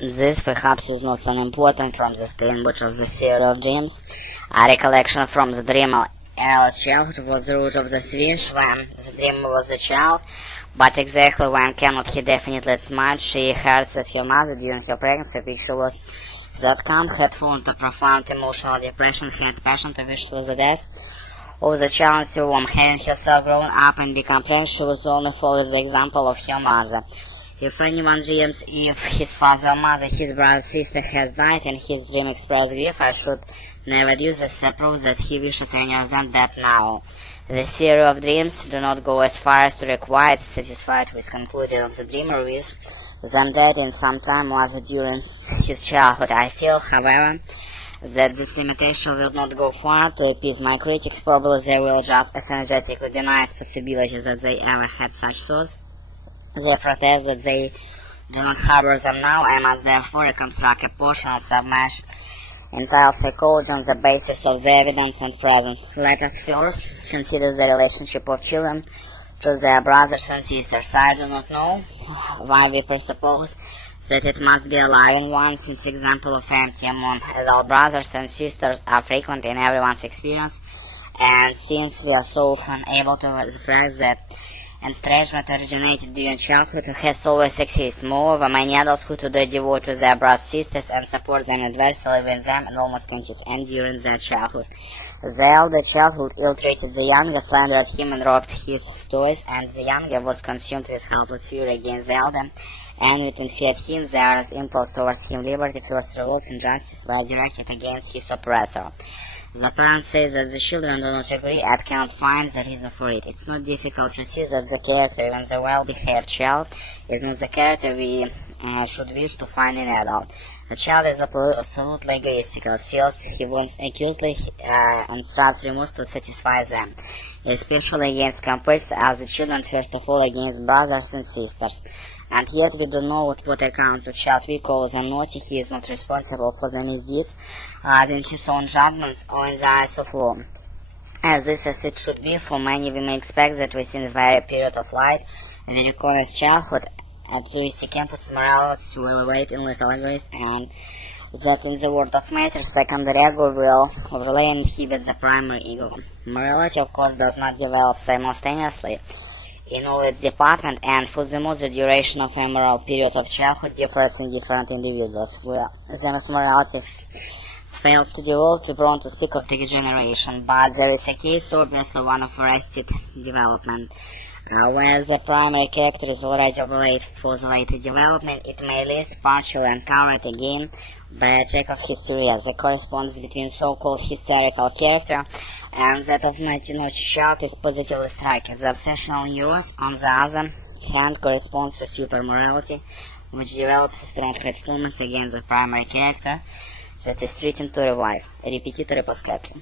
This perhaps is not unimportant from the standpoint of the theory of dreams. A recollection from the dream of early childhood was the root of the wish when the dreamer was a child, but exactly when cannot he definitely admit. She heard that her mother during her pregnancy, which she was the outcome, had fallen to profound emotional depression, had passion to wish for the death of the child in the womb. Having herself grown up and become pregnant, she was only followed the example of her mother. If anyone dreams if his father or mother, his brother or sister has died and his dream expressed grief, I should never use this as proof that he wishes any of them dead now. The theory of dreams do not go as far as to require it satisfied with concluding of the dreamer with them dead in some time was during his childhood. I feel, however, that this limitation will not go far to appease my critics. Probably they will just as energetically deny its possibility that they ever had such thoughts. They protest that they do not harbor them now. I must therefore reconstruct a portion of submerged entire psychology on the basis of the evidence and present. Let us first consider the relationship of children to their brothers and sisters. I do not know why we presuppose that it must be a living one, since example of empty among adult brothers and sisters are frequent in everyone's experience, and since we are so often able to reflect that estrangement originated during childhood has always existed. Moreover, many adults who today devote to their brothers and sisters and support them adversely with them and almost conscious end during their childhood. The elder child who ill-treated the younger, slandered him and robbed his toys, and the younger was consumed with helpless fury against the elder, envied and feared him. Their impulse towards him, liberty, first revolts, and justice were directed against his oppressor. The parents say that the children do not agree and cannot find the reason for it. It's not difficult to see that the character, even the well-behaved child, is not the character we should wish to find in an adult. The child is absolutely egoistical, feels he wants acutely and strives remorse to satisfy them, especially against competitors, as the children first of all against brothers and sisters. And yet we do know what account to child we call them naughty. He is not responsible for the misdeed, in his own judgments or in the eyes of law. As this as it should be, for many we may expect that within the very period of light we record as childhood, at least campus morality to elevate in little egoist, and that in the world of matter, secondary ego will overlay and inhibit the primary ego. Morality, of course, does not develop simultaneously in all its department, and for the most the duration of a moral period of childhood differs in different individuals. Where the morality fails to develop, we prone to speak of degeneration, but there is a case, obviously one of arrested development. Where the primary character is already overlaid for the later development, it may list partially uncovered again by a check of hysteria. The correspondence between so-called hysterical character and that of naughty child is positively striking. The obsessional neuros, on the other hand, corresponds to supermorality, which develops a strong hatefulness against the primary character that is threatened to revive. Репетиторы по Скайпу.